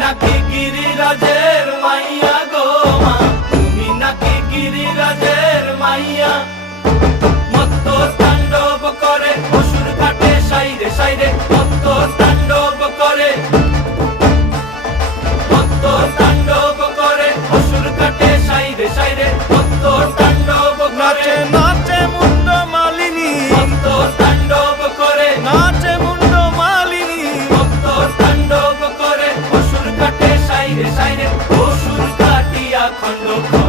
নাকি গিরিরাজের মাইয়া গো মা, তুমি নাকি গিরিরাজের মাইয়া। মত্ত তাণ্ডব করে অসুর কাটে সাইরে সাইরে, মত্ত তাণ্ডব করে, মত্ত তাণ্ডব করে অসুর কাটে সাইরে সাইরে, মত্ত তাণ্ডব করে। নাচে মুন্ড মালিনী, মত্ত তাণ্ডব করে, নাচে মুন্ড মালিনী, মত্ত তাণ্ডব করে অসুর কাটে সাইরে সাইরে, অসুর কাটিয়া খণ্ড খণ্ড